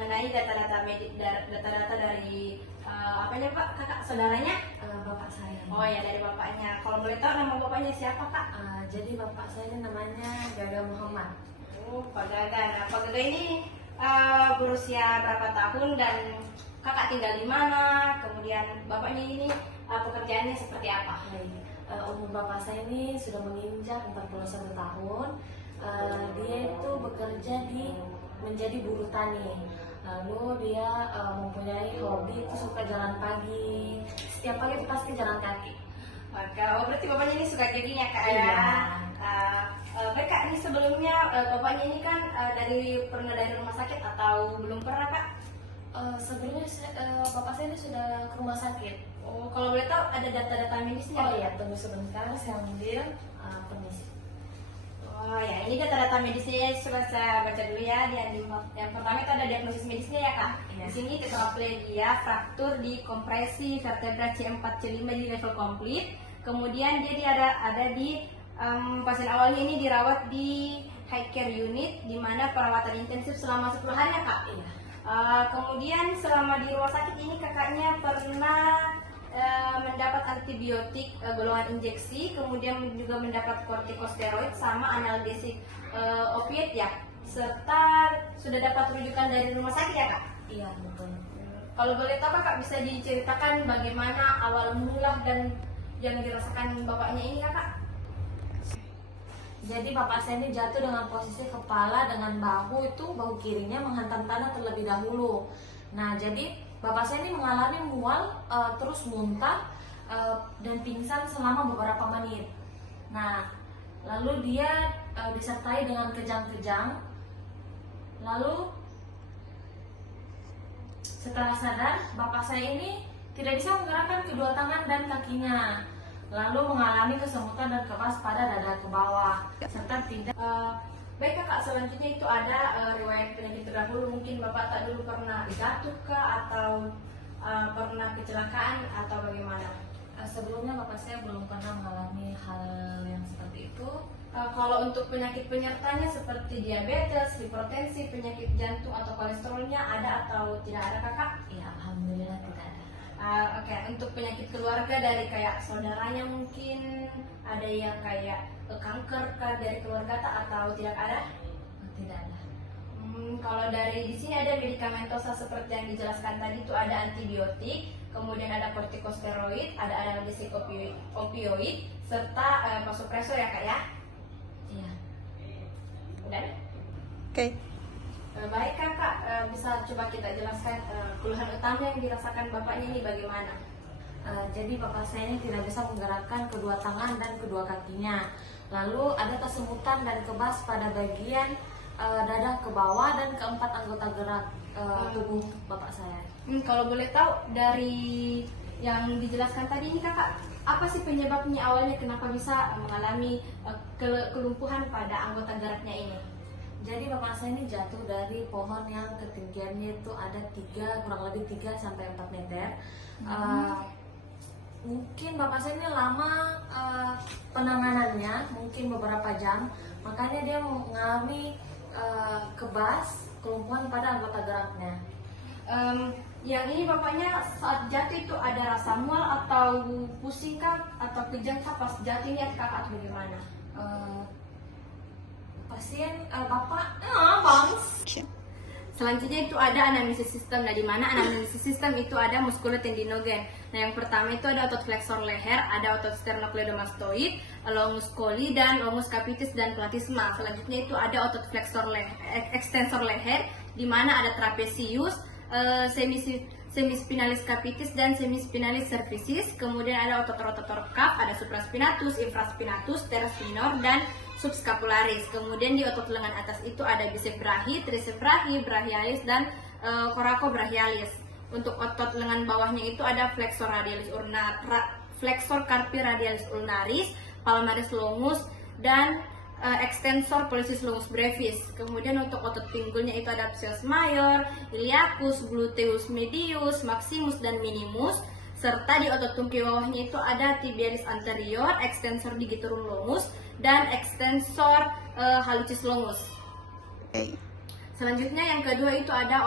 mengenai data-data dari apanya Pak, kakak saudaranya? Bapak saya. Oh ya, dari bapaknya. Kalau boleh tahu nama bapaknya siapa Kak? Jadi bapak saya namanya Gaga Muhammad. Oh, Pak Gaga. Nah, Pak Gaga ini berusia berapa tahun dan kakak tinggal di mana? Kemudian bapaknya ini pekerjaannya seperti apa? Umur bapak saya ini sudah menginjak 41 tahun. Dia itu bekerja menjadi buruh tani. Lalu dia mempunyai hobi itu suka jalan pagi. Setiap pagi itu pasti jalan kaki. Maka, berarti bapaknya ini suka jogging ya Kak? Iya. Baik Kak, ini sebelumnya bapaknya ini kan pernah dari rumah sakit atau belum pernah Kak? Sebelumnya bapak saya ini sudah ke rumah sakit. Oh, kalau boleh tahu ada data-data medisnya? Oh iya, tunggu sebentar, saya ambil permisi. Oh ya, ini data-data medisnya sudah saya baca dulu ya. Yang pertama itu ada diagnosis medisnya ya Kak. Iya. Di sini tetraplegia, fraktur di kompresi vertebra C4 C5 di level komplit. Kemudian dia ada di pasien awalnya ini dirawat di high care unit, di mana perawatan intensif selama 10 hari ya Kak. Iya. Kemudian selama di rumah sakit ini kakaknya pernah mendapat antibiotik golongan injeksi, kemudian juga mendapat kortikosteroid sama analgesik opiat ya, serta sudah dapat rujukan dari rumah sakit ya Kak? Iya, betul. Kalau boleh tahu Kak, bisa diceritakan bagaimana awal mula dan yang dirasakan bapaknya ini Kak? Jadi bapak saya ini jatuh dengan posisi kepala dengan bahu kirinya menghantam tanah terlebih dahulu. Nah, jadi bapak saya ini mengalami mual, terus muntah dan pingsan selama beberapa menit. Nah, lalu dia disertai dengan kejang-kejang. Lalu setelah sadar, bapak saya ini tidak bisa menggerakkan kedua tangan dan kakinya. Lalu mengalami kesemutan dan kebas pada dada ke bawah, serta tidak. Baik Kak, selanjutnya itu ada riwayat penyakit terdahulu. Mungkin Bapak tak dulu pernah jatuh kah atau pernah kecelakaan atau bagaimana? Sebelumnya bapak saya belum pernah mengalami hal yang seperti itu. Kalau untuk penyakit penyertanya seperti diabetes, hipertensi, penyakit jantung atau kolesterolnya ada atau tidak ada Kakak? Ya, alhamdulillah tidak ada. Oke, untuk penyakit keluarga dari kayak saudaranya mungkin ada yang kayak kanker kah dari keluarga tak atau tidak ada? Tidak ada. Kalau dari di sini ada medikamentosa seperti yang dijelaskan tadi itu ada antibiotik, kemudian ada kortikosteroid, ada analgesik opioid, serta vasopresor ya Kak ya? Iya. Udah? Oke. Baik Kakak, bisa coba kita jelaskan keluhan utama yang dirasakan bapaknya ini bagaimana? Jadi bapak saya ini tidak bisa menggerakkan kedua tangan dan kedua kakinya. Lalu ada kesemutan dan kebas pada bagian dada ke bawah dan keempat anggota gerak tubuh bapak saya. Kalau boleh tahu dari yang dijelaskan tadi ini Kakak, apa sih penyebabnya awalnya kenapa bisa mengalami kelumpuhan pada anggota geraknya ini? Jadi bapak saya ini jatuh dari pohon yang ketinggiannya itu ada kurang lebih 3 sampai 4 meter. Mungkin bapak saya ini lama penanganannya, mungkin beberapa jam, makanya dia mengalami kebas, kelumpuhan pada anggota geraknya. Yang ini bapaknya saat jatuh itu ada rasa mual atau pusing kah atau kejang kah pas jatuhnya Kakak atau bagaimana? Pasien bapak bang. Selanjutnya itu ada anamnesis system. Nah, di mana anamnesis system itu ada muskulotendinogen. Nah, yang pertama itu ada otot flexor leher, ada otot sternocleidomastoid, longus coli dan longus capitis dan platysma. Selanjutnya itu ada otot flexor extensor leher, di mana ada trapezius, semispinalis capitis dan semispinalis cervicis. Kemudian ada otot rotator cuff, ada supraspinatus, infraspinatus, teres minor dan subscapularis. Kemudian di otot lengan atas itu ada bicep brachi, tricep brachi, brachialis dan coracobrachialis. Untuk otot lengan bawahnya itu ada flexor radialis flexor carpi radialis ulnaris, palmaris longus dan extensor pollicis longus brevis. Kemudian untuk otot pinggulnya itu ada psoas major, iliacus, gluteus medius, maximus dan minimus. Serta di otot tumpi bawahnya itu ada tibialis anterior, extensor digitorum longus dan extensor hallucis longus. Okay. Selanjutnya yang kedua itu ada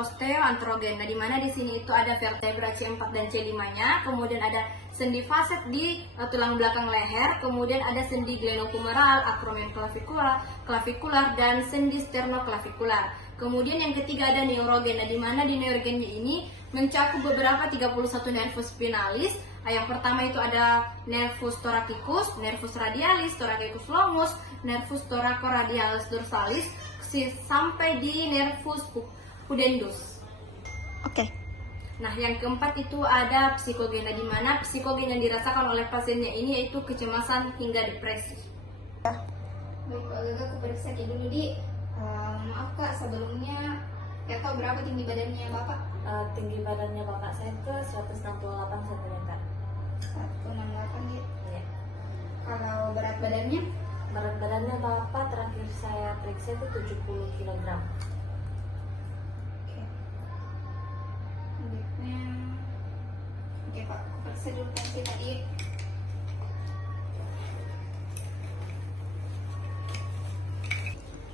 osteoandrogen. Nah, di mana di sini itu ada vertebra C4 dan C5-nya, kemudian ada sendi faset di tulang belakang leher, kemudian ada sendi glenohumeral, acromioclavicular, dan sendi sternoclavicular. Kemudian yang ketiga ada neurogen. Nah, di mana di neurogennya ini mencakup beberapa 31 nervus spinalis. Yang pertama itu ada nervus thoracicus, nervus radialis, thoracicus longus, nervus thoracoradialis dorsalis, sampai di nervus pudendus. Oke. Nah, yang keempat itu ada psikogen, di mana psikogen yang dirasakan oleh pasiennya ini yaitu kecemasan hingga depresi. Baik, Kak Gaga, aku periksa dulu di. Maaf Kak, sebelumnya ya tahu berapa tinggi badannya Bapak? Tinggi badannya bapak saya ke 168 cm. 168 gitu. Ya. Kalau berat badannya? Berat badannya bapak terakhir saya periksa itu 70 kg. Oke. Selanjutnya, oke Pak, aku periksa dulu tensi tadi.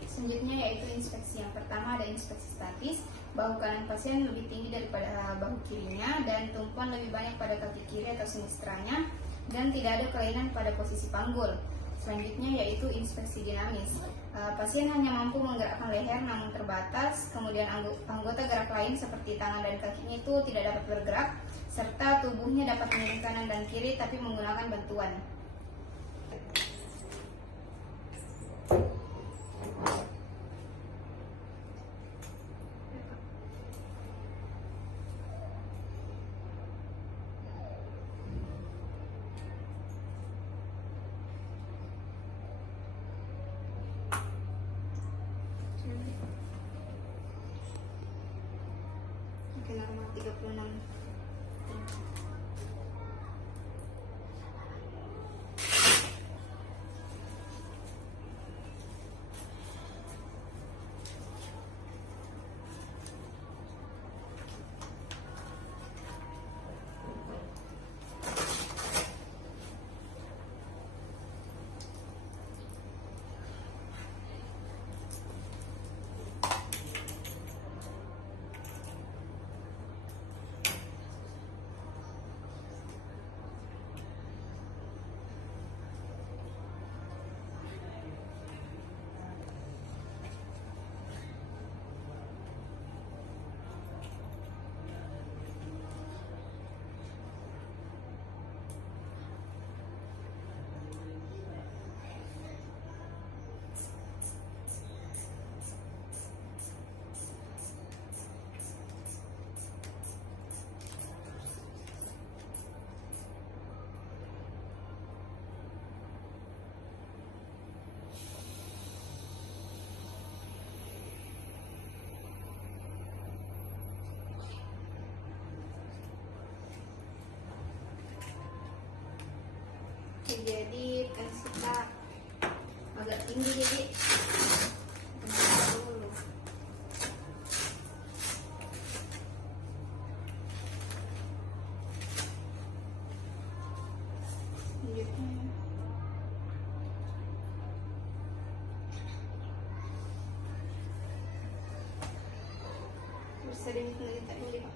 Selanjutnya yaitu inspeksi. Yang pertama ada inspeksi statis. Bahu kanan pasien lebih tinggi daripada bahu kirinya dan tumpuan lebih banyak pada kaki kiri atau sinistranya dan tidak ada kelainan pada posisi panggul. Selanjutnya yaitu inspeksi dinamis. Pasien hanya mampu menggerakkan leher namun terbatas, kemudian anggota gerak lain seperti tangan dan kakinya itu tidak dapat bergerak, serta tubuhnya dapat miring kanan dan kiri tapi menggunakan bantuan. Oke, normal 36. Jadi tensi kita agak tinggi, jadi tenang dulu. Selanjutnya bersering penelitian ini Pak.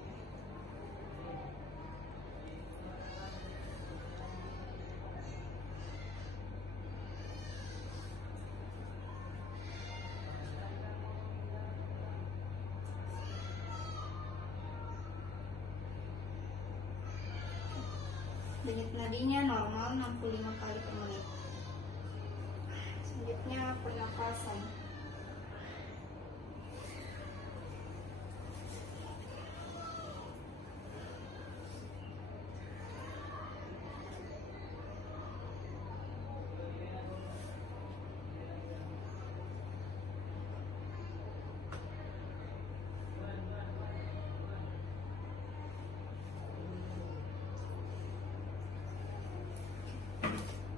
Denyut nadinya normal 65 kali per menit. Selanjutnya pernapasan.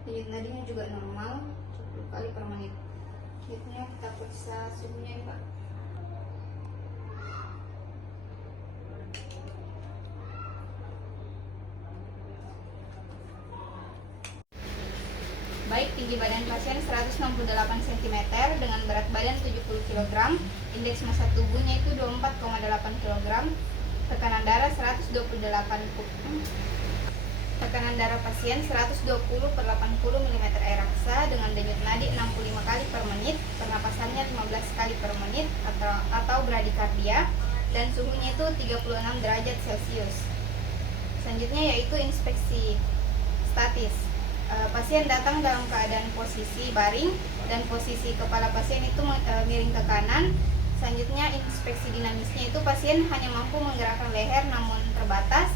Denyut nadinya juga normal 70 kali per menit. Selanjutnya kita periksa suhunya ya Pak. Baik, tinggi badan pasien 168 cm dengan berat badan 70 kg, indeks massa tubuhnya itu 24,8 kg, tekanan darah tekanan darah pasien 120/80 mm air raksa dengan denyut nadi 65 kali per menit, pernapasannya 15 kali per menit atau bradikardia, dan suhunya itu 36 derajat Celcius. Selanjutnya yaitu inspeksi statis. Pasien datang dalam keadaan posisi baring dan posisi kepala pasien itu miring ke kanan. Selanjutnya inspeksi dinamisnya itu pasien hanya mampu menggerakkan leher namun terbatas.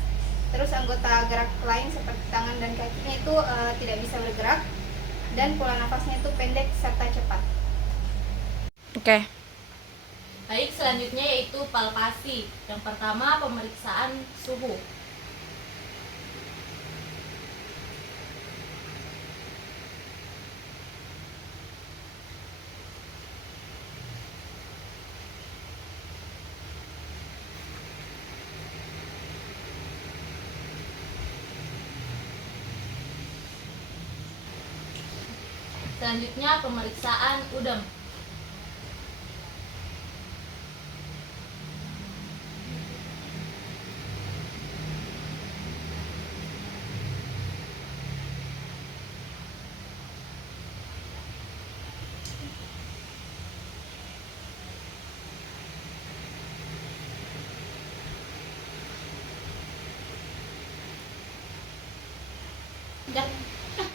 Terus anggota gerak lain seperti tangan dan kakinya itu tidak bisa bergerak, dan pola nafasnya itu pendek serta cepat. Oke. Baik, selanjutnya yaitu palpasi. Yang pertama pemeriksaan suhu. Selanjutnya pemeriksaan udem.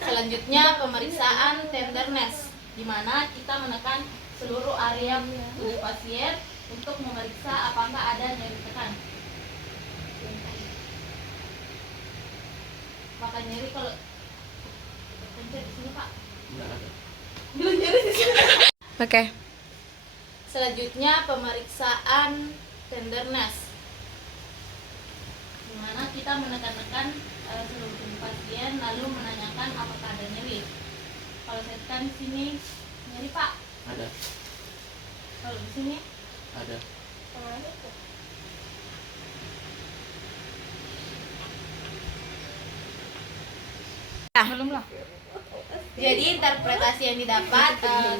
Selanjutnya pemeriksaan tenderness, di mana kita menekan seluruh area tubuh pasien untuk memeriksa apakah ada nyeri tekan. Maka nyeri kalau pencet di sini, Pak. Bilang nyeri di sini. Oke. Selanjutnya pemeriksaan tenderness, di mana kita menekan-nekan seluruh tubuh pasien lalu menanyakan apakah ada nyeri. Kalau saya tekan di sini nyeri, Pak? Ada. Kalau di sini Ada. Belum lah. Jadi interpretasi yang didapat,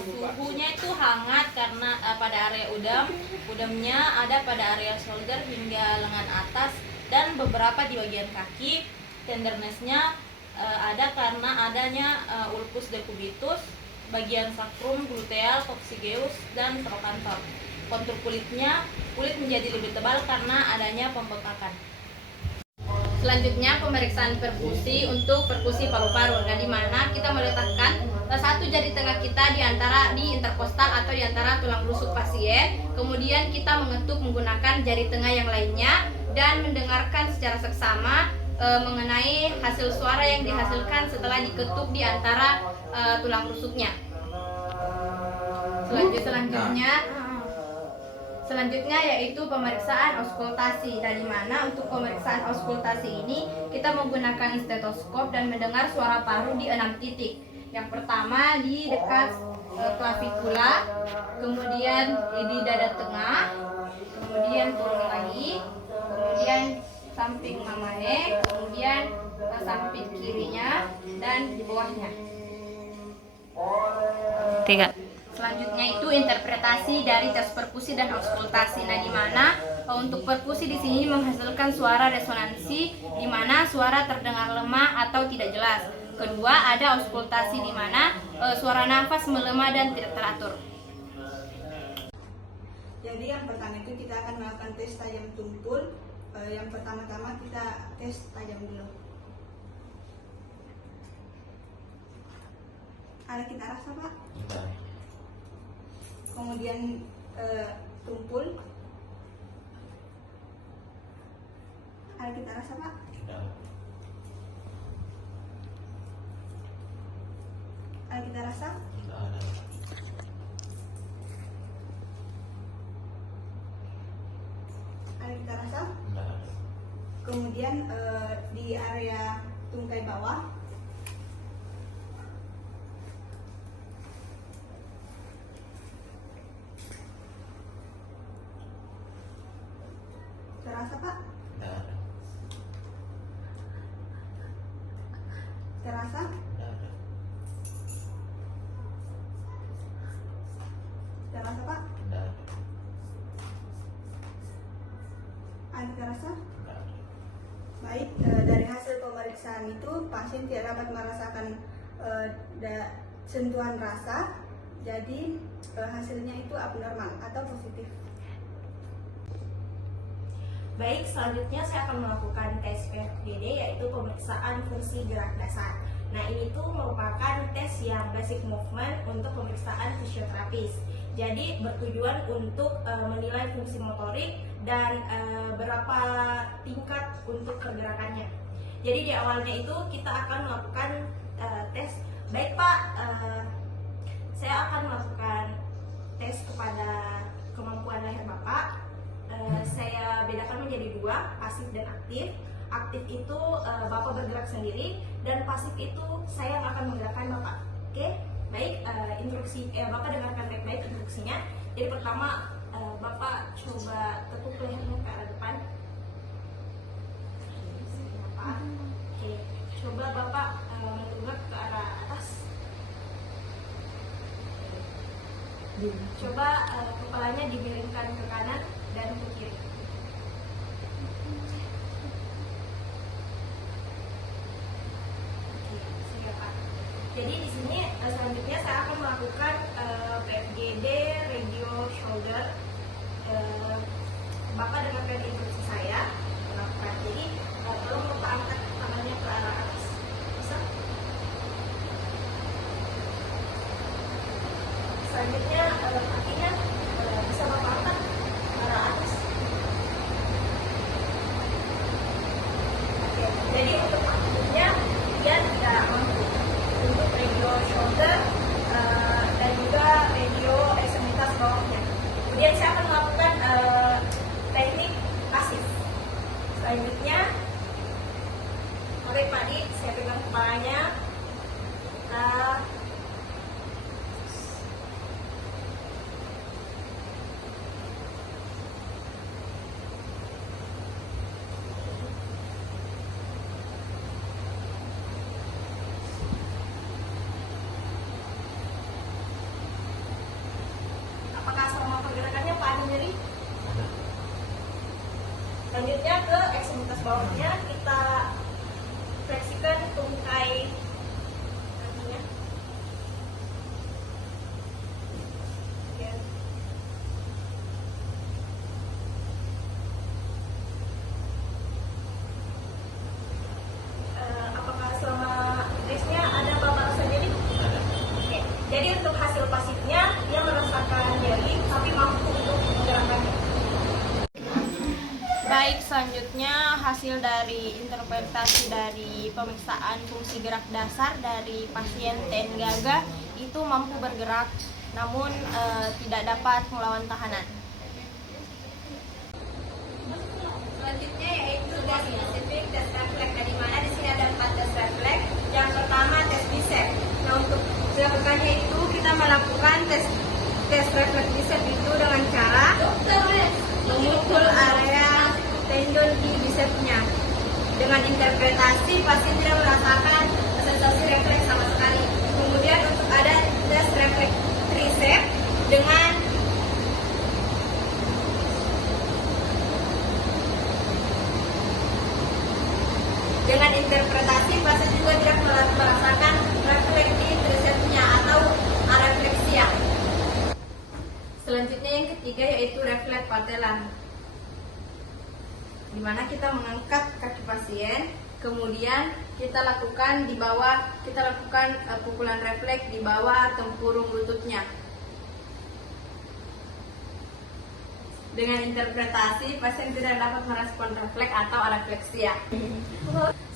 suhunya itu hangat karena pada area udemnya ada pada area shoulder hingga lengan atas dan beberapa di bagian kaki. Tenderness-nya ada karena adanya ulcus decubitus, bagian sacrum, gluteal, coccygeus, dan trochanter. Kontur kulit menjadi lebih tebal karena adanya pembekakan. Selanjutnya pemeriksaan perkusi untuk perkusi paru-paru. Nah, di mana kita meletakkan satu jari tengah kita di interkostal atau di antara tulang rusuk pasien. Kemudian kita mengetuk menggunakan jari tengah yang lainnya dan mendengarkan secara seksama mengenai hasil suara yang dihasilkan setelah diketuk di antara tulang rusuknya. Selanjutnya yaitu pemeriksaan auskultasi. Dari mana untuk pemeriksaan auskultasi ini kita menggunakan stetoskop dan mendengar suara paru di 6 titik. Yang pertama di dekat klavikula, kemudian di dada tengah, kemudian turun lagi, kemudian samping mamane, kemudian samping kirinya, dan di bawahnya. 3. Selanjutnya itu interpretasi dari tes perkusi dan auskultasi. Nah, di mana untuk perkusi di sini menghasilkan suara resonansi, di mana suara terdengar lemah atau tidak jelas. Kedua, ada auskultasi di mana suara nafas melemah dan tidak teratur. Jadi yang pertama itu kita akan melakukan tes tajam tumpul. Yang pertama-tama kita tes tajam dulu. Ada kita rasa, Pak? Kemudian tumpul. Ada kita rasa, Pak? Ada kita rasa? Ada kita rasa? Kemudian di area tungkai bawah. Terasa, Pak? Terasa? Anda rasa? Baik, dari hasil pemeriksaan itu pasien tidak dapat merasakan sentuhan rasa, jadi hasilnya itu abnormal atau positif. Baik, selanjutnya saya akan melakukan tes PFGD, yaitu pemeriksaan fungsi gerak dasar. Nah, ini tuh merupakan tes yang basic movement untuk pemeriksaan fisioterapis. Jadi bertujuan untuk menilai fungsi motorik dan berapa tingkat untuk pergerakannya. Jadi di awalnya itu kita akan melakukan tes. Baik Pak, saya akan melakukan tes kepada kemampuan leher Bapak. Saya bedakan menjadi dua, pasif dan aktif. Aktif itu Bapak bergerak sendiri, dan pasif itu saya yang akan menggerakkan Bapak. Oke, baik. Bapak dengarkan baik-baik instruksinya. Jadi pertama, Bapak coba tekuk lehernya ke arah depan. Oke, coba Bapak menunjuk ke arah atas. Coba kepalanya dimiringkan ke kanan dan ke kiri. Oke, siap Pak. Jadi di sini selanjutnya saya akan melakukan PFGD radio shoulder. Bapak dengarkan instruksi saya melakukan. Jadi tolong Bapak angkat tangannya ke arah atas. Bisa? Selanjutnya kakinya bisa Bapak angkat ke arah atas. Oke, jadi untuk aktifnya dia tidak mampu untuk radio shoulder dan juga radio ekstremitas bawahnya. Kemudian saya akan melakukan teknik pasif. Selanjutnya, oke Pak Di, saya pegang kepalanya. Apakah selama pergerakannya Pak Adi nyeri? Selanjutnya ke ekstremitas bawahnya, kita fleksikan tungkai kakinya. Oke. Apakah selama tesnya ada Bapak rasa nyeri? Oke. Jadi untuk hasil pasifnya dia merasakan nyeri tapi mampu untuk menggerakkannya. Baik, selanjutnya hasil dari interpretasi dari pemeriksaan fungsi gerak dasar dari pasien TN Gaga itu mampu bergerak namun tidak dapat melawan tahanan. Selanjutnya yaitu tes spesifik tes refleks, di mana di sini ada 4 tes refleks. Yang pertama tes bicep. Nah, untuk dilakukannya itu kita melakukan tes refleks bicep itu dengan cara memukul area tendon di bicepnya. Dengan interpretasi pasien tidak merasakan sensasi refleks sama sekali. Kemudian untuk ada tes refleks tricep dengan interpretasi pasien juga tidak merasakan refleks di tricepsnya atau arefleksia. Selanjutnya yang ketiga yaitu refleks patelan, di mana kita mengangkat kaki pasien, kemudian kita lakukan pukulan refleks di bawah tempurung lututnya. Dengan interpretasi pasien tidak dapat merespon refleks atau arefleksia.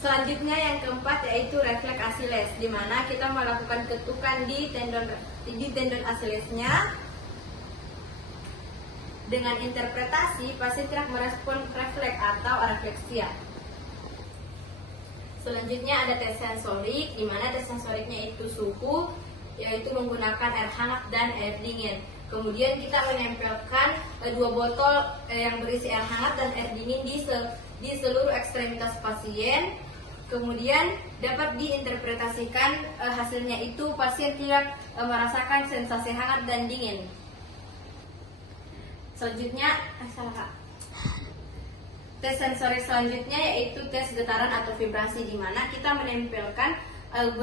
Selanjutnya yang keempat yaitu refleks Achilles, di mana kita melakukan ketukan di tendon Achillesnya. Dengan interpretasi, pasien tidak merespon refleks atau arefleksia. Selanjutnya ada tes sensorik, di mana tes sensoriknya itu suhu, yaitu menggunakan air hangat dan air dingin. Kemudian kita menempelkan 2 botol yang berisi air hangat dan air dingin di seluruh ekstremitas pasien. Kemudian dapat diinterpretasikan hasilnya itu pasien tidak merasakan sensasi hangat dan dingin. Selanjutnya, Tes sensorik selanjutnya yaitu tes getaran atau vibrasi, di mana kita menempelkan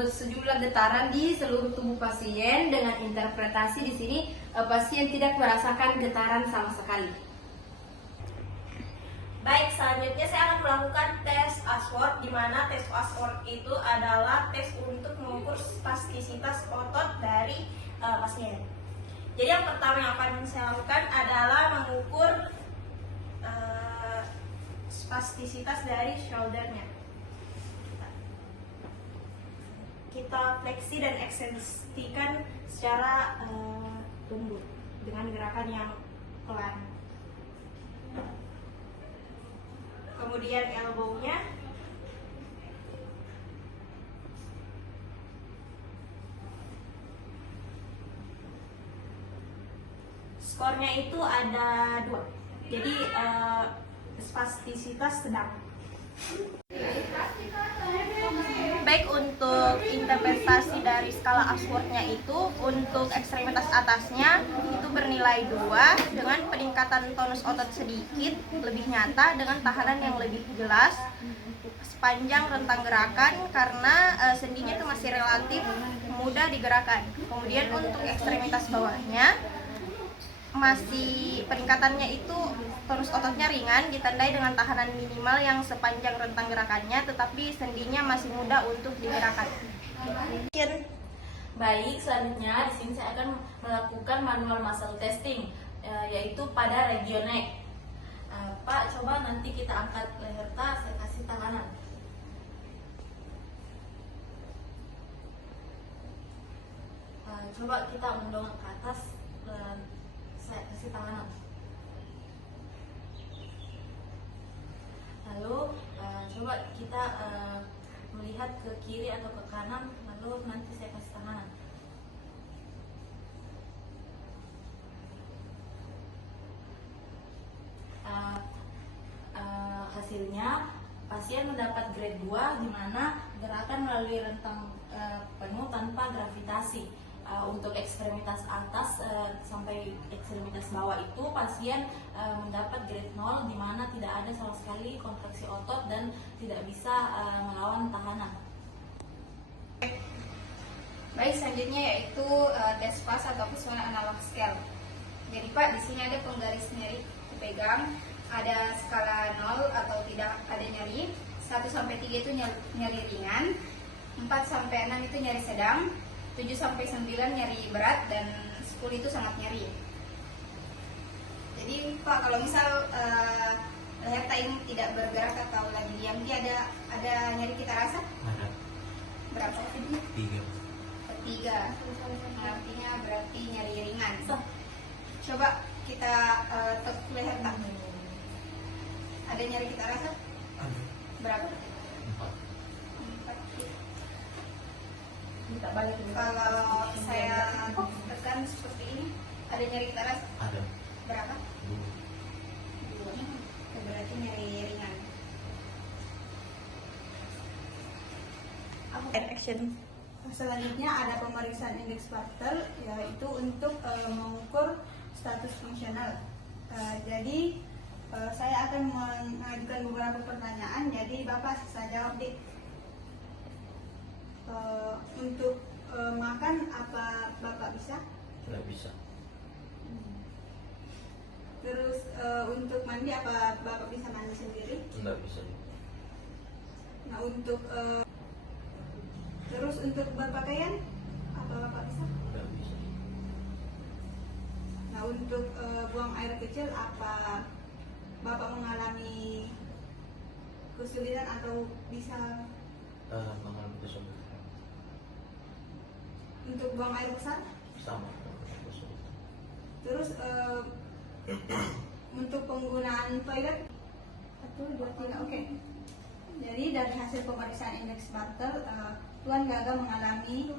sejumlah getaran di seluruh tubuh pasien dengan interpretasi di sini pasien tidak merasakan getaran sama sekali. Baik, selanjutnya saya akan melakukan tes Ashworth, di mana tes Ashworth itu adalah tes untuk mengukur spastisitas otot dari pasien. Jadi yang pertama yang akan saya lakukan adalah mengukur spastisitas dari shouldernya. Kita fleksi dan ekstensikan secara lembut dengan gerakan yang pelan. Kemudian elbow-nya, skornya itu ada 2. Jadi spastisitas sedang. Baik, untuk interpretasi dari skala Ashworth-nya itu, untuk ekstremitas atasnya itu bernilai 2 dengan peningkatan tonus otot sedikit lebih nyata dengan tahanan yang lebih jelas sepanjang rentang gerakan karena sendinya itu masih relatif mudah digerakkan. Kemudian untuk ekstremitas bawahnya masih peningkatannya itu tonus ototnya ringan ditandai dengan tahanan minimal yang sepanjang rentang gerakannya, tetapi sendinya masih mudah untuk digerakkan. Baik, selanjutnya di sini saya akan melakukan manual muscle testing, yaitu pada region neck. Pak, coba nanti kita angkat leher tas, saya kasih tanganan. Coba kita mendongak ke atas, saya kasih tanganan. Lalu coba kita melihat ke kiri atau ke kanan, lalu nanti saya kasih tanganan. Hasilnya pasien mendapat grade 2, di mana gerakan melalui rentang penuh tanpa gravitasi. Untuk ekstremitas atas sampai ekstremitas bawah itu pasien mendapat grade 0, di mana tidak ada sama sekali kontraksi otot dan tidak bisa melawan tahanan. Baik, selanjutnya yaitu tes PAS atau Visual Analog Scale. Jadi Pak, di sini ada penggaris nyeri dipegang, ada skala 0 atau tidak ada nyeri, 1 sampai 3 itu nyeri ringan, 4 sampai 6 itu nyeri sedang, 7 sampai 9 nyeri berat, dan 10 itu sangat nyeri. Jadi Pak, kalau misal leher ini tidak bergerak atau lagi diam, dia ada nyeri kita rasa? Ada. Berapa tadi? 3. 3. Artinya berarti nyeri ringan. Coba kita tekuk leher tak. Ada nyeri kita rasa? Ada. Berapa? 4. 4. Kita balik dulu. Kalau saya tekan seperti ini, ada nyeri kita rasa? Ada. Berapa? 2. 2. Berarti nyeri ringan. Action. Selanjutnya ada pemeriksaan indeks Bartel, yaitu untuk mengukur status fungsional. Jadi saya akan mengajukan beberapa pertanyaan, jadi Bapak bisa jawab deh. Untuk makan apa Bapak bisa? Tidak bisa. Terus untuk mandi apa Bapak bisa mandi sendiri? Tidak bisa. Nah untuk terus untuk berpakaian apa Bapak bisa? Tidak bisa. Nah untuk buang air kecil apa Bapak mengalami kesulitan atau bisa? Mengalami kesulitan. Untuk buang air besar? Sama. Kesulitan. Terus untuk penggunaan toilet? 1, 2, 3, oke. Jadi dari hasil pemeriksaan indeks Bartel, Tuan gagal mengalami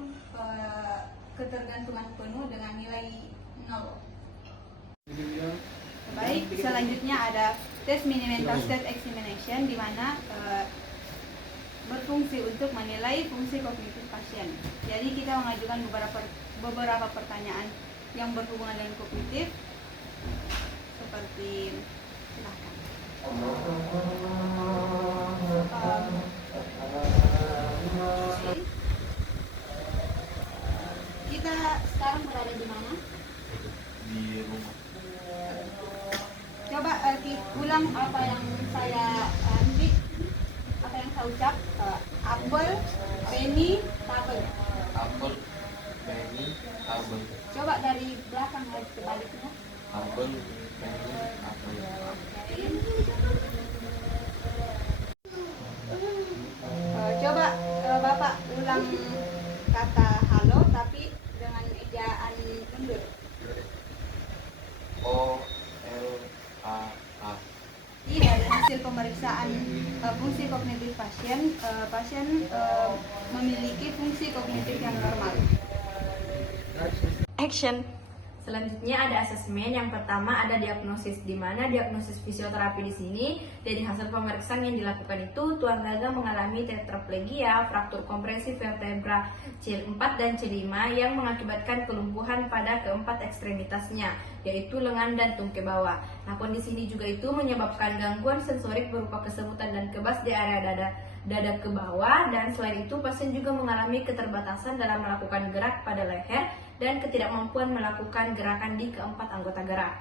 ketergantungan penuh dengan nilai 0. Baik, selanjutnya ada tes mini-mental state examination, di mana berfungsi untuk menilai fungsi kognitif pasien. Jadi kita mengajukan beberapa pertanyaan yang berhubungan dengan kognitif, seperti silahkan. Kita sekarang berada di mana? Di rumah. Coba ulang apa yang saya apa yang saya ucap. Apel, penny, tabel. Apel, penny, apel. Coba dari belakang lagi kebaliknya. Apel, penny, apel. Coba Bapak ulang kata halo tapi dengan ejaan mundur. O, L, A, A. Dari hasil pemeriksaan fungsi kognitif pasien, pasien memiliki fungsi kognitif yang normal. Action. Selanjutnya ada asesmen. Yang pertama ada diagnosis, di mana diagnosis fisioterapi di sini dari hasil pemeriksaan yang dilakukan itu Tuan Gaga mengalami tetraplegia, fraktur kompresi vertebra C4 dan C5 yang mengakibatkan kelumpuhan pada keempat ekstremitasnya, yaitu lengan dan tungkai bawah. Nah, kondisi ini juga itu menyebabkan gangguan sensorik berupa kesemutan dan kebas di area dada ke bawah, dan selain itu pasien juga mengalami keterbatasan dalam melakukan gerak pada leher dan ketidakmampuan melakukan gerakan di keempat anggota gerak.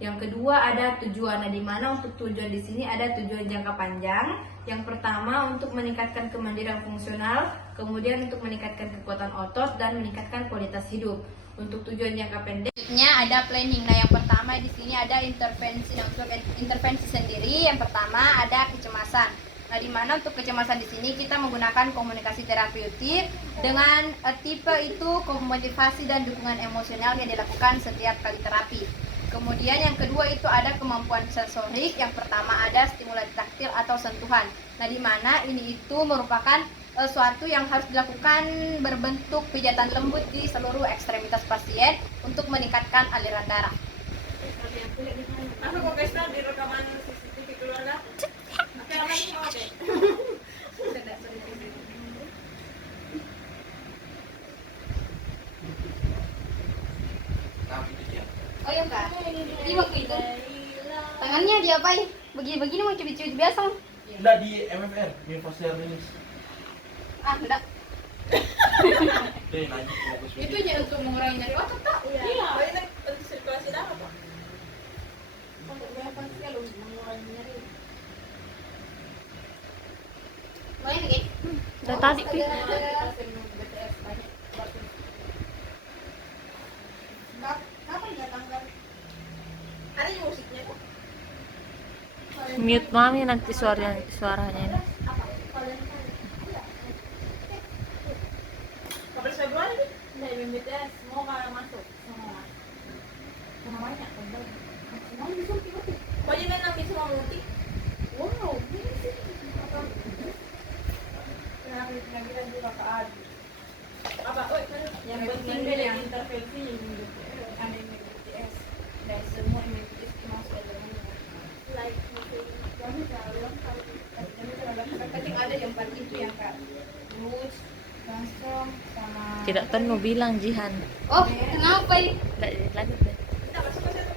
Yang kedua ada tujuan, di mana untuk tujuan di sini ada tujuan jangka panjang. Yang pertama untuk meningkatkan kemandirian fungsional, kemudian untuk meningkatkan kekuatan otot dan meningkatkan kualitas hidup. Untuk tujuan jangka pendek, Selanjutnya ada planning. Nah, yang pertama di sini ada intervensi. Nah, untuk intervensi sendiri, yang pertama ada kecemasan. Nah, di mana untuk kecemasan di sini kita menggunakan komunikasi terapeutik dengan tipe itu motivasi dan dukungan emosional yang dilakukan setiap kali terapi. Kemudian yang kedua itu ada kemampuan sensorik. Yang pertama ada stimulasi taktil atau sentuhan. Nah, di mana ini itu merupakan suatu yang harus dilakukan berbentuk pijatan lembut di seluruh ekstremitas pasien untuk meningkatkan aliran darah. Masa kok pesta di rekaman CCTV keluarga? Oke, lagi mau oke. Oh iya Kak, ini waktu itu tangannya diapain? Begini-begini mau cubit-cubit biasa? Enggak, di MFR, Universitas Rilis. Ah, enggak. Deh, nanya fokus Itu aja untuk mengurangi nyeri otot tak? Iya. Oh, ini untuk sirkulasi darah, Pak. Untuk berapa sih kalau mengurangi nyeri? Boleh nih? Udah tadi, Pi. Kapan datang kan? Ada yang musiknya kok. Mute mami nanti suaranya ini. 14 Februari nih. dari BTS mau masuk semua. Karena banyak semua disuntik. Oh, jadi main ambil semua multi. Wow, ini sih apa? Penampilan juga ke Adi. Apa? Oh, Yang penting dia yang intervensi yang BTS, ada yang BTS dan semua yang BTS masuk ke dalamnya. like Kami penting ada yang empat itu yang Kak Bruce, Langsung sama. Tidak tahu bilang Jihan. Oh, kenapa ini? Lanjut deh. kita masuk ke situ.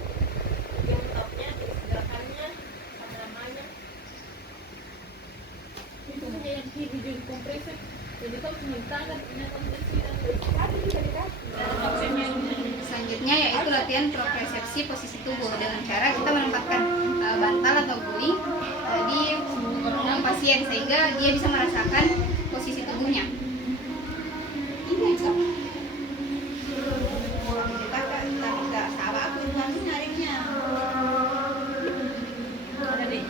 Yang topnya, gerakannya, sama namanya. Itu hanya yang video kompresor. Jadi kau punya tangan, punya kompresi dan tadi bisa dikasih. Selanjutnya yaitu latihan propriosepsi posisi tubuh dengan cara kita menempatkan bantal atau guling di punggung pasien sehingga dia bisa merasakan posisi tubuhnya. Ini bisa. Kita sabar aku langsung nyarinya. Ada deh.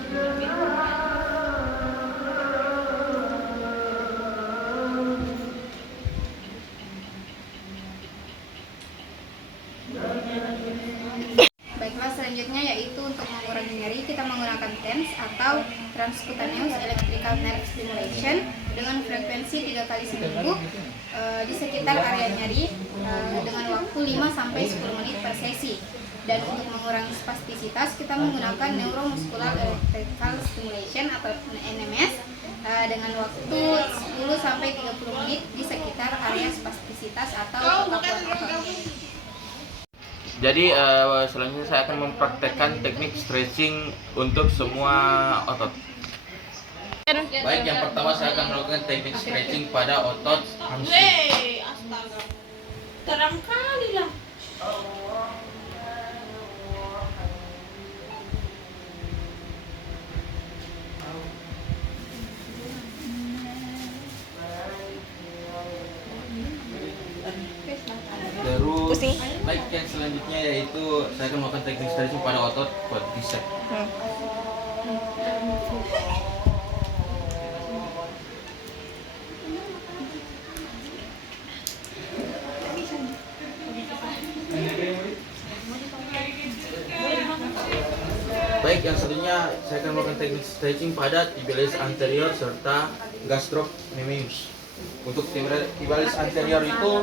Baiklah, selanjutnya yaitu untuk mengurangi nyeri kita menggunakan TENS atau Transcutaneous Electrical Nerve Stimulation dengan frekuensi 3 kali seminggu di sekitar area nyeri dengan waktu 5 sampai 10 menit per sesi. Dan untuk mengurangi spastisitas kita menggunakan Neuromuscular Electrical Stimulation atau NMS dengan waktu 10 sampai 30 menit di sekitar area spastisitas atau kekakuan otot. Jadi selanjutnya saya akan mempraktekkan teknik stretching untuk semua otot. Baik, yang pertama saya akan melakukan teknik stretching pada otot hamstring. Wey, astaga. Terang kali lah. Terus baik, yang selanjutnya yaitu saya akan melakukan teknik stretching pada otot quadricep. Baik, yang selanjutnya saya akan melakukan teknik stretching pada tibialis anterior serta gastrocnemius. Untuk tibialis anterior itu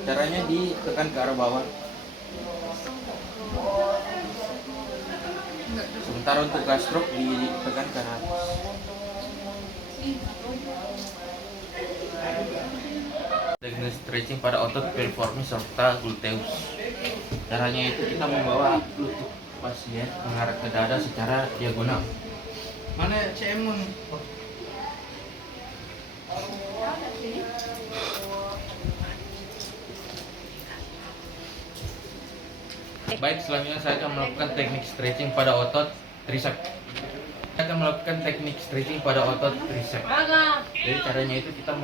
caranya ditekan ke arah bawah. Sementara untuk gastrok ditekan ke arah atas. Teknik stretching pada otot piriformis serta gluteus. Caranya itu kita membawa lutut pasien mengarah ke dada secara diagonal. Mana CM? Baik, selanjutnya saya akan melakukan teknik stretching pada otot tricep. Saya akan melakukan teknik stretching pada otot tricep. Jadi caranya itu kita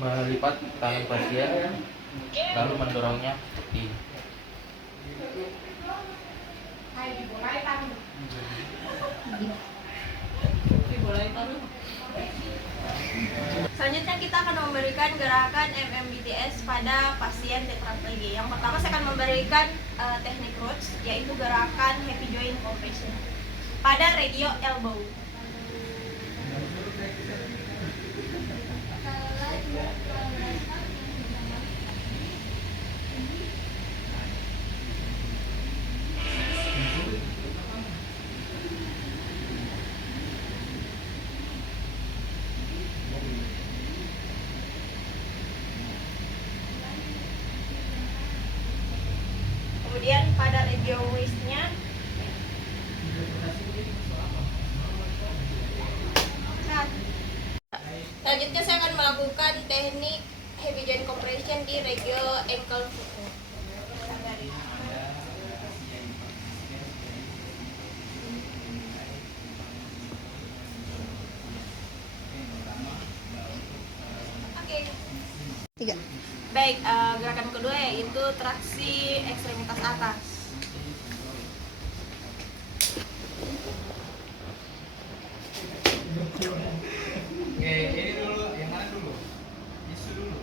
melipat tangan pasien lalu mendorongnya di Selanjutnya kita akan memberikan gerakan MMBTS pada pasien tetraplegia. Yang pertama saya akan memberikan teknik roots, yaitu gerakan happy joint compression pada radio elbow. Kemudian pada radio waist-nya selanjutnya saya akan melakukan teknik heavy joint compression di regio ankle kuku. Oke. Baik, gerakan kedua yaitu traksi ekstremitas atas. Ini dulu, yang mana dulu? Isu dulu.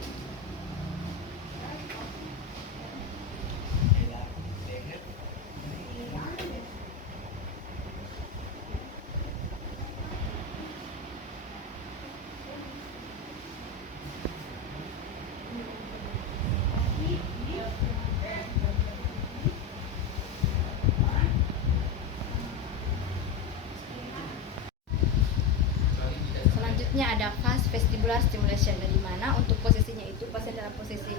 Selanjutnya ada fast vestibular stimulation, di mana untuk posisinya itu pasien dalam posisi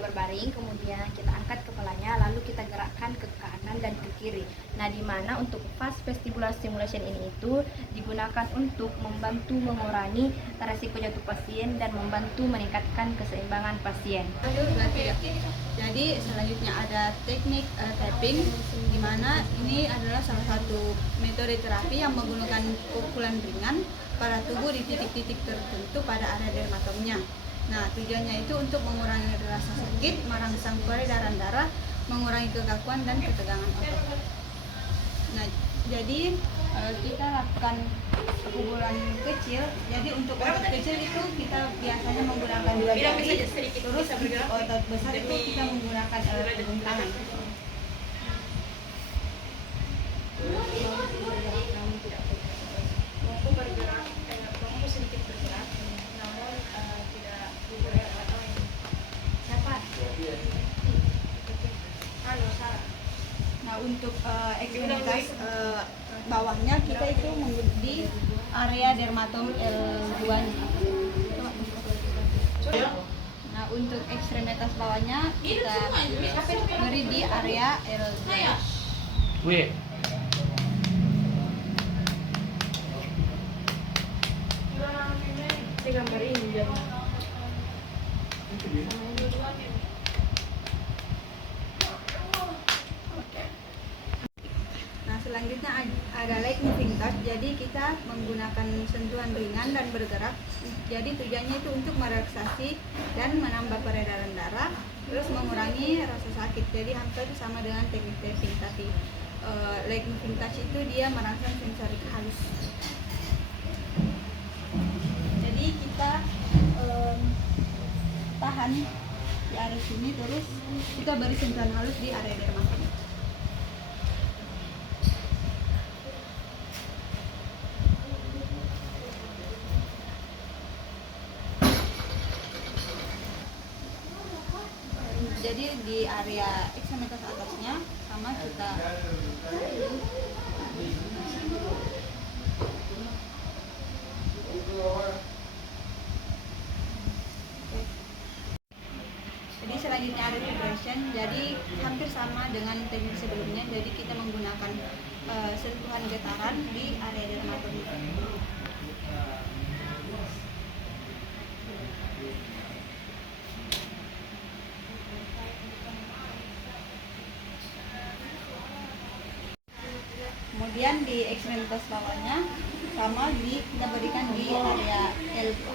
berbaring, kemudian kita angkat kepalanya, lalu kita gerakkan ke kanan dan ke kiri. Nah, di mana untuk fast vestibular stimulation ini itu digunakan untuk membantu mengurangi resiko jatuh pasien dan membantu meningkatkan keseimbangan pasien. Jadi selanjutnya ada teknik tapping, di mana ini adalah salah satu metode terapi yang menggunakan pukulan ringan pada tubuh di titik-titik tertentu pada area dermatomnya. Nah, tujuannya itu untuk mengurangi rasa sakit, merangsang peredaran darah, mengurangi kekakuan dan ketegangan otot. Nah, jadi kita lakukan pukulan kecil. Jadi untuk otot kecil itu kita biasanya menggunakan dua jari. Terus untuk otot besar itu kita menggunakan punggung tangan. Nah, untuk ekstremitas bawahnya kita itu di area dermatom L2. Nah, untuk ekstremitas bawahnya kita beri di area L2. Wih. Nah, selanjutnya ada light moving touch. Jadi kita menggunakan sentuhan ringan dan bergerak. Jadi tujuannya itu untuk merelaksasi dan menambah peredaran darah, terus mengurangi rasa sakit. Jadi hampir sama dengan teknik tapping, tapi light moving touch itu dia merangsang sensorik halus. Jadi kita tahan di area sini, terus kita beri sentuhan halus di area dermaga. Jadi di area ekstremitas atasnya sama kita jadi selanjutnya ada vibration. Jadi hampir sama dengan teknik sebelumnya. Jadi kita menggunakan sentuhan getaran di area dermatoid. Kemudian di ekstremitas bawahnya sama kita berikan di area L2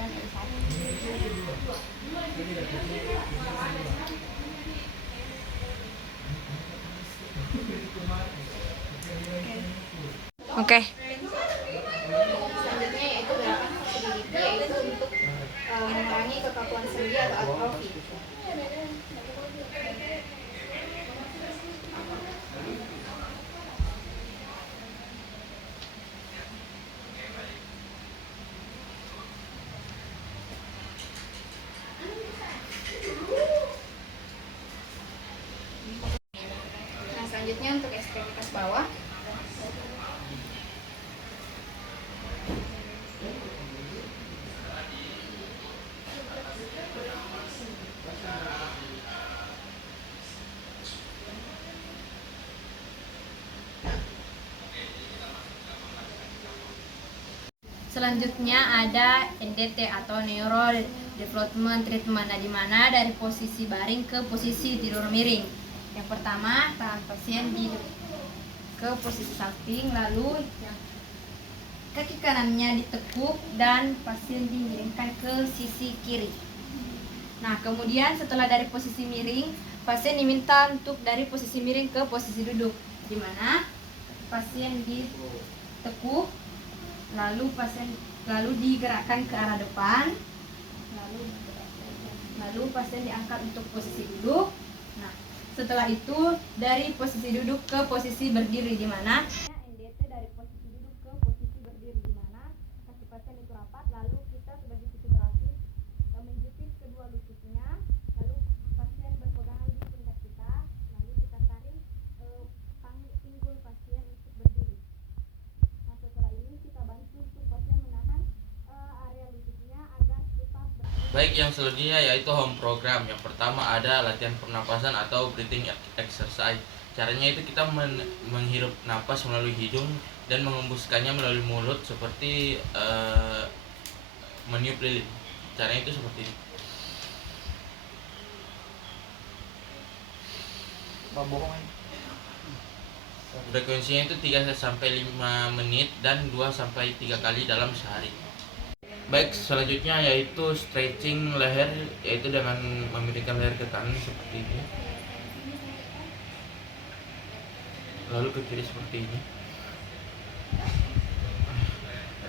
dan L1. Oke. Selanjutnya yaitu gerakan flexibility, yaitu untuk mengurangi kekakuan sendi atau atrofi. Nah, selanjutnya untuk ekstremitas bawah. Selanjutnya ada NDT atau Neuro Development Treatment, di mana dari posisi baring ke posisi tidur miring. Yang pertama, tangan pasien ke posisi samping, lalu kaki kanannya ditekuk dan pasien dimiringkan ke sisi kiri. Nah, kemudian setelah dari posisi miring, pasien diminta untuk dari posisi miring ke posisi duduk, di mana pasien ditekuk, lalu digerakkan ke arah depan, lalu pasien diangkat untuk posisi duduk. Nah, setelah itu dari posisi duduk ke posisi berdiri, di mana NDT dari posisi duduk ke posisi berdiri, di mana kaki pasien itu rapat, lalu kita sebagai fisioterapis menjepit kedua lututnya, lalu pasien berpegangan di pundak kita, lalu kita tarik pinggul pasien untuk berdiri. Nah, setelah ini kita bantu untuk pasien menahan area lututnya agar tetap berdiri. Baik, yang selanjutnya yaitu home program. Yang pertama ada latihan pernapasan atau breathing exercise. Caranya itu kita menghirup napas melalui hidung dan mengembuskannya melalui mulut seperti meniup lilin. Caranya itu seperti ini. Frekuensinya itu 3-5 menit dan 2-3 kali dalam sehari. Baik, selanjutnya yaitu stretching leher, yaitu dengan memiringkan leher ke kanan seperti ini, lalu ke kiri seperti ini.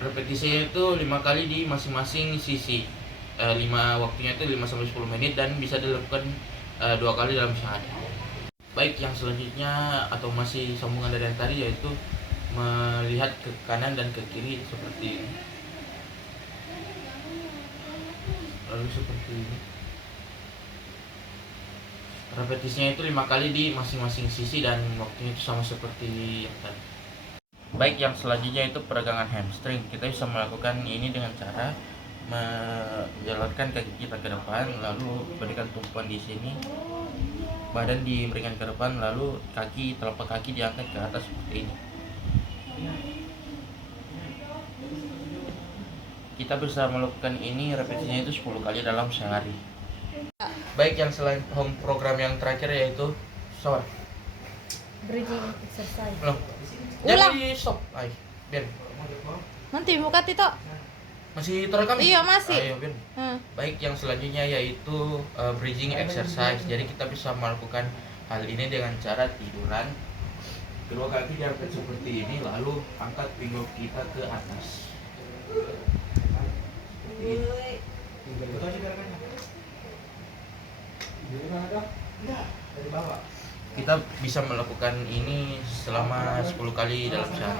Repetisinya itu 5 kali di masing-masing sisi. 5 waktunya itu 5-10 menit dan bisa dilakukan 2 kali dalam sehari. Baik, yang selanjutnya atau masih sambungan dari yang tadi, yaitu melihat ke kanan dan ke kiri seperti ini, lalu seperti ini. Repetisinya itu 5 kali di masing-masing sisi dan waktunya itu sama seperti yang tadi. Baik, yang selanjutnya itu peregangan hamstring. Kita bisa melakukan ini dengan cara menjalankan kaki kita ke depan, lalu berikan tumpuan di sini, badan diberikan ke depan, lalu telapak kaki diangkat ke atas seperti ini. Kita bisa melakukan ini repetisinya itu 10 kali dalam sehari. Baik, yang selain home program yang terakhir yaitu Bridging exercise. Ulang. Jadi stop. Ayo, Ben. Nanti buka Tito. Masih terekam? Iya, masih. Ayo, Ben. Baik, yang selanjutnya yaitu bridging exercise. Jadi kita bisa melakukan hal ini dengan cara tiduran. Kedua kaki diangkat seperti ini, lalu angkat pinggul kita ke atas. Seperti ini. Kita bisa melakukan ini selama 10 kali dalam sehari.